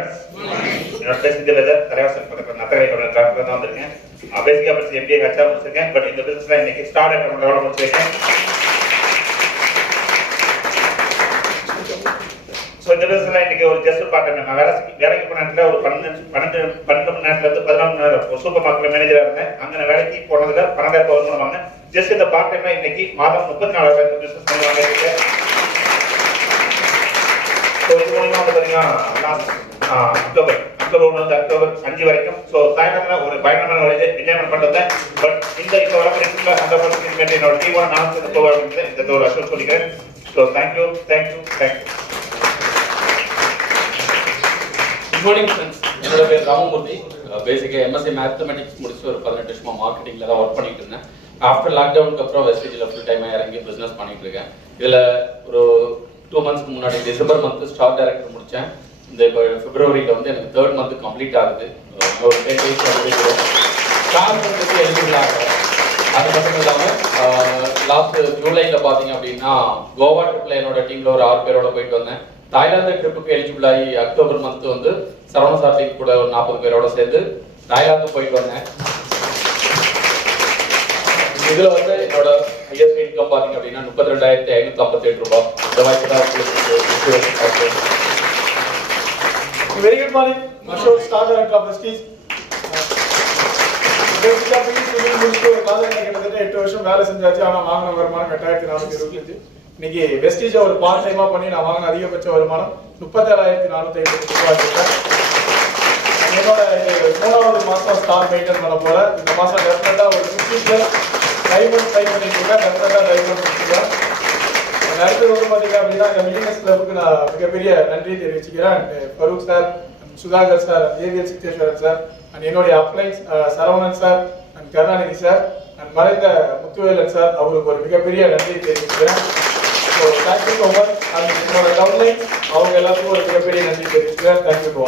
Friends என்னோட பேர் சித்தி வெதர் தலைவாசல் நத்தகரை டிராஃபிக் தான் வந்திருக்கேன். பேசிக்காக படிச்சு எம்பிஏ ஹெச்ஆர் முடிச்சிருக்கேன். பட் இந்த பிசினஸ்ல இன்னைக்கு ஸ்டார்ட் அக்கௌண்ட் முடிச்சிருக்கேன். ஸோ இந்த பிசினஸ்ல இன்னைக்கு ஒரு ஜஸ்ட் பார்ட்டேன் நான் வேலை வேலைக்கு போன நேரத்தில் ஒரு பன்னெண்டு பன்னெண்டு பன்னெண்டு மணி நேரத்துல இருந்து பதினாலு மணி நேரம் ஒரு சூப்பர் மார்க்கெட் மேனேஜரா இருந்தேன். அங்க நான் வேலைக்கு போனதுல பன்னெண்டாயிரம் வருமானம் வாங்கினேன். ஜஸ்ட் இந்த பார்ட் டைம்ல இன்னைக்கு மாதம் முப்பத்தி நாலாயிரம் பிசினஸ் பண்ணுவாங்க ஸோ இது மூலமா வந்து பார்த்தீங்கன்னா அக்டோபர் அக்டோபர் ஒன்று வந்து அக்டோபர் அஞ்சு வரைக்கும். ஸோ தாய்லாந்தில் ஒரு பயணமான ஒரு என்ஜாய்மெண்ட் பண்ணுறது பட் இந்த இப்போ வர பிரின்சிபல் ஹண்ட்ரட் என்னோட டீமோட நான் வந்து போக அப்படின்னு இந்த தோல் அஷூர் சொல்லிக்கிறேன். So thank you thank you thank you good morning friends என்னோட பேர் ராமமூர்த்தி. பேசிக்காக எம்எஸ்சி மேத்தமெட்டிக்ஸ் முடிச்சு ஒரு பதினெட்டு வருஷமாக மார்க்கெட்டிங்ல தான் ஒர்க் பண்ணிட்டு இருந்தேன். ஆஃப்டர் லாக்டவுனுக்கு அப்புறம் வெஸ்டேஜில் ஃபுல் டைமாக இறங்கி பிஸ்னஸ் பண்ணிட்டு இருக்கேன். இதில் ஒரு டூ மந்த்ஸ்க்கு முன்னாடி டிசம்பர் மந்த்து ஸ்டாக் டைரக்டர் முடித்தேன் இந்த இப்போ பிப்ரவரியில் வந்து எனக்கு தேர்ட் மந்த் கம்ப்ளீட் ஆகுது. ஒரு டென் டேஸ் வந்து ஸ்டார் அது மட்டும் இல்லாமல் லாஸ்ட் ஜூலையில் பார்த்தீங்க அப்படின்னா கோவா ட்ரிப்பில் என்னோட டீமில் ஒரு ஆறு பேரோட போயிட்டு வந்தேன். தாய்லாந்து ட்ரிப்புக்கு எலிஜிபிள் ஆகி அக்டோபர் மந்த் வந்து சரவண சார்டி கூட ஒரு நாற்பது பேரோட சேர்ந்து தாய்லாந்து போயிட்டு வந்தேன். இதுல வந்து என்னோட ஹையஸ்ட் இன்கம் பாத்தீங்க அப்படின்னா முப்பத்தி ரெண்டாயிரத்தி ஐநூத்தி ஐம்பத்தி எட்டு ரூபாய். இந்த வாய்ப்பு தான் உங்களுக்கு very good morning Ashok star director of Vestige பேசிக்காக பிஜி முடிச்சுட்டு ஒரு காலேஜ் கிட்டத்தட்ட எட்டு வருஷம் வேலை செஞ்சாச்சு. ஆனால் வாங்கின வருமானம் எட்டாயிரத்தி நானூற்றி இருபத்தஞ்சு. இன்னைக்கு வெஸ்டீஜை ஒரு பார்ட் டைமாக பண்ணி நான் வாங்கின அதிகபட்ச வருமானம் முப்பத்தேழாயிரத்தி நானூற்றி ஐம்பது ரூபாய் இருக்கேன் என்னோட மூணாவது மாசம் ஸ்டார் மெயின்டைன் பண்ண போறேன். இந்த மாசம் டெஃபினட்டா ஒரு ஃபிஃப்டிக்கு டைமண்ட் ட்ரை பண்ணிட்டு இருக்கேன். டெஃபினட்டா டைமண்ட் முடிச்சுக்கிறேன் அடுத்தது வந்து பாத்தீங்க அப்படின்னா எங்க மில்லினஸ் கிளப்புக்கு நான் மிகப்பெரிய நன்றி தெரிவிச்சுக்கிறேன். Farooq sir Sudhakar sir AVL Siddheswaran sir and என்னுடைய uplines Saravanan sir and Karunanidhi sir and மறைந்த முத்துவேலன் சார் அவருக்கு ஒரு மிகப்பெரிய நன்றி தெரிவிச்சுக்கிறேன். So thank you so much and என்னோட டவுன்லைன் அவங்க எல்லாத்துக்கும் ஒரு மிகப்பெரிய நன்றி தெரிவிச்சுக்கிறேன். Thank you to